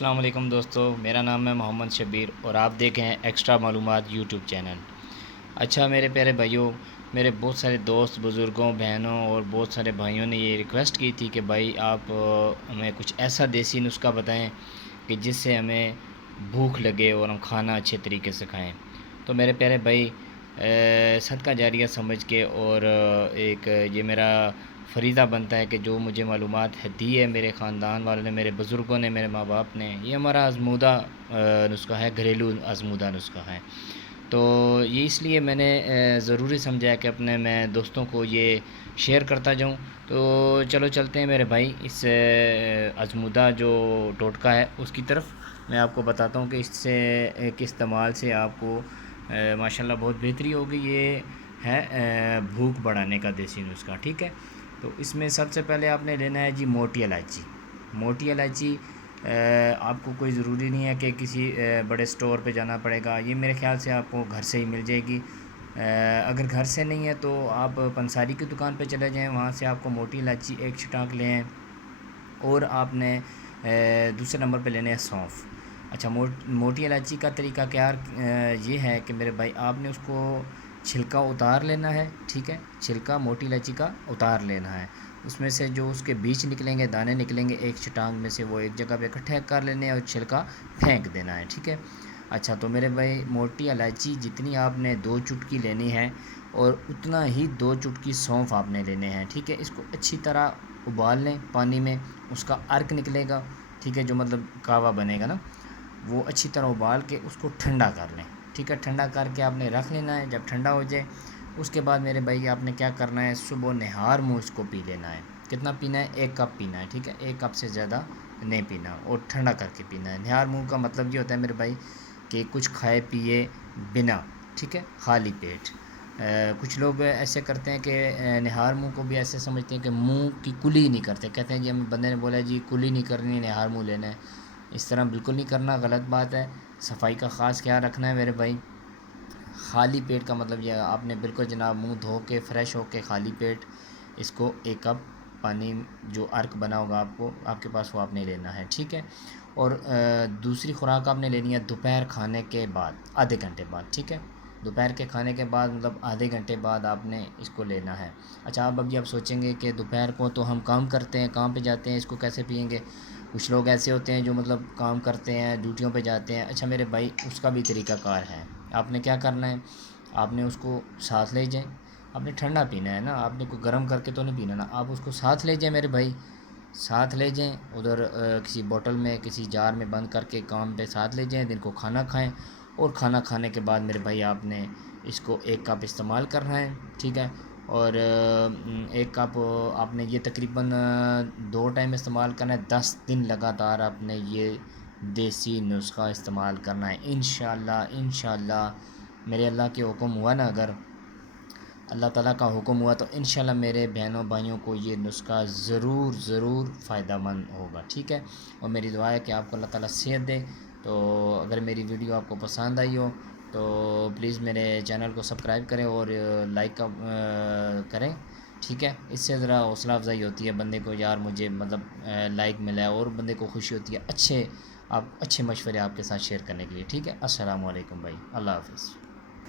السلام علیکم دوستو، میرا نام ہے محمد شبیر اور آپ دیکھیں ہیں ایکسٹرا معلومات یوٹیوب چینل۔ اچھا میرے پیارے بھائیوں، میرے بہت سارے دوست، بزرگوں، بہنوں اور بہت سارے بھائیوں نے یہ ریکویسٹ کی تھی کہ بھائی آپ ہمیں کچھ ایسا دیسی نسخہ بتائیں کہ جس سے ہمیں بھوک لگے اور ہم کھانا اچھے طریقے سے کھائیں۔ تو میرے پیارے بھائی، صدقہ جاریہ سمجھ کے اور ایک یہ میرا فریضہ بنتا ہے کہ جو مجھے معلومات دی ہے میرے خاندان والوں نے، میرے بزرگوں نے، میرے ماں باپ نے، یہ ہمارا آزمودہ نسخہ ہے، گھریلو آزمودہ نسخہ ہے۔ تو یہ اس لیے میں نے ضروری سمجھا کہ اپنے میں دوستوں کو یہ شیئر کرتا جاؤں۔ تو چلو چلتے ہیں میرے بھائی اس آزمودہ جو ٹوٹکہ ہے اس کی طرف۔ میں آپ کو بتاتا ہوں کہ اس سے ایک استعمال سے آپ کو ماشاءاللہ بہت بہتری ہوگی۔ یہ ہے بھوک بڑھانے کا دیسی نسخہ، ٹھیک ہے۔ تو اس میں سب سے پہلے آپ نے لینا ہے جی موٹی الائچی۔ موٹی الائچی آپ کو کوئی ضروری نہیں ہے کہ کسی بڑے سٹور پہ جانا پڑے گا، یہ میرے خیال سے آپ کو گھر سے ہی مل جائے گی۔ اگر گھر سے نہیں ہے تو آپ پنساری کی دکان پہ چلے جائیں، وہاں سے آپ کو موٹی الائچی ایک چھٹانک لیں۔ اور آپ نے دوسرے نمبر پہ لینے ہیں سونف۔ اچھا، موٹی الائچی کا طریقہ کار یہ ہے کہ میرے بھائی آپ نے اس کو چھلکا اتار لینا ہے، ٹھیک ہے۔ چھلکا موٹی الائچی کا اتار لینا ہے، اس میں سے جو اس کے بیج نکلیں گے، دانے نکلیں گے، ایک چھٹانگ میں سے وہ ایک جگہ پہ اکٹھے کر لینے ہیں اور چھلکا پھینک دینا ہے، ٹھیک ہے۔ اچھا، تو میرے بھائی موٹی الائچی جتنی آپ نے 2 چٹکی لینی ہے اور اتنا ہی 2 چٹکی سونف آپ نے لینے ہیں، ٹھیک ہے۔ اس کو اچھی طرح ابال لیں پانی میں، اس کا ارک نکلے گا، ٹھیک ہے، جو مطلب کہوہ بنے گا نا، وہ اچھی طرح ابال کے اس کو ٹھنڈا کر لیں، ٹھیک ہے۔ ٹھنڈا کر کے آپ نے رکھ لینا ہے۔ جب ٹھنڈا ہو جائے اس کے بعد میرے بھائی آپ نے کیا کرنا ہے، صبح نہار منہ اس کو پی لینا ہے۔ کتنا پینا ہے؟ 1 کپ پینا ہے، ٹھیک ہے۔ 1 کپ سے زیادہ نہیں پینا اور ٹھنڈا کر کے پینا ہے۔ نہار منہ کا مطلب یہ ہوتا ہے میرے بھائی کہ کچھ کھائے پیے بنا، ٹھیک ہے، خالی پیٹ۔ کچھ لوگ ایسے کرتے ہیں کہ نہار منہ کو بھی ایسے سمجھتے ہیں کہ منہ کی کلی نہیں کرتے، کہتے ہیں جی ہمیں بندے نے بولا جی کلی نہیں کرنی، نہار منہ لینا ہے۔ اس طرح بالکل نہیں کرنا، غلط بات ہے۔ صفائی کا خاص خیال رکھنا ہے میرے بھائی۔ خالی پیٹ کا مطلب یہ آپ نے بالکل جناب منہ دھو کے فریش ہو کے خالی پیٹ اس کو 1 کپ پانی جو ارک بنا ہوگا آپ کے پاس وہ آپ نے لینا ہے، ٹھیک ہے۔ اور دوسری خوراک آپ نے لینی ہے دوپہر کھانے کے بعد، آدھے گھنٹے بعد، ٹھیک ہے۔ دوپہر کے کھانے کے بعد مطلب آدھے گھنٹے بعد آپ نے اس کو لینا ہے۔ اچھا، آپ سوچیں گے کہ دوپہر کو تو ہم کام کرتے ہیں، کام پہ جاتے ہیں، اس کو کیسے پئیں گے؟ کچھ لوگ ایسے ہوتے ہیں جو مطلب کام کرتے ہیں، ڈیوٹیوں پہ جاتے ہیں۔ اچھا میرے بھائی، اس کا بھی طریقہ کار ہے۔ آپ نے کیا کرنا ہے، آپ نے اس کو ساتھ لے جائیں۔ آپ نے ٹھنڈا پینا ہے نا، آپ نے کوئی گرم کر کے تو نہیں پینا نا، آپ اس کو ساتھ لے جائیں میرے بھائی، ساتھ لے جائیں ادھر کسی بوٹل میں، کسی جار میں بند کر کے کام پہ ساتھ لے جائیں، دن کو کھانا کھائیں۔ اور کھانا کھانے کے بعد میرے بھائی آپ نے اس کو 1 کپ استعمال کرنا ہے، ٹھیک ہے۔ اور 1 کپ آپ نے یہ تقریباً 2 ٹائم استعمال کرنا ہے۔ 10 دن لگاتار آپ نے یہ دیسی نسخہ استعمال کرنا ہے، انشاءاللہ انشاءاللہ میرے اللہ کے حکم ہوا نا، اگر اللہ تعالیٰ کا حکم ہوا تو انشاءاللہ میرے بہنوں بھائیوں کو یہ نسخہ ضرور ضرور فائدہ مند ہوگا، ٹھیک ہے۔ اور میری دعا ہے کہ آپ کو اللہ تعالیٰ صحت دے۔ تو اگر میری ویڈیو آپ کو پسند آئی ہو تو پلیز میرے چینل کو سبسکرائب کریں اور لائک کریں، ٹھیک ہے۔ اس سے ذرا حوصلہ افزائی ہوتی ہے بندے کو، یار مجھے مطلب لائک ملا ہے اور بندے کو خوشی ہوتی ہے، اچھے مشورے آپ کے ساتھ شیئر کرنے کے لیے، ٹھیک ہے۔ السلام علیکم بھائی، اللہ حافظ۔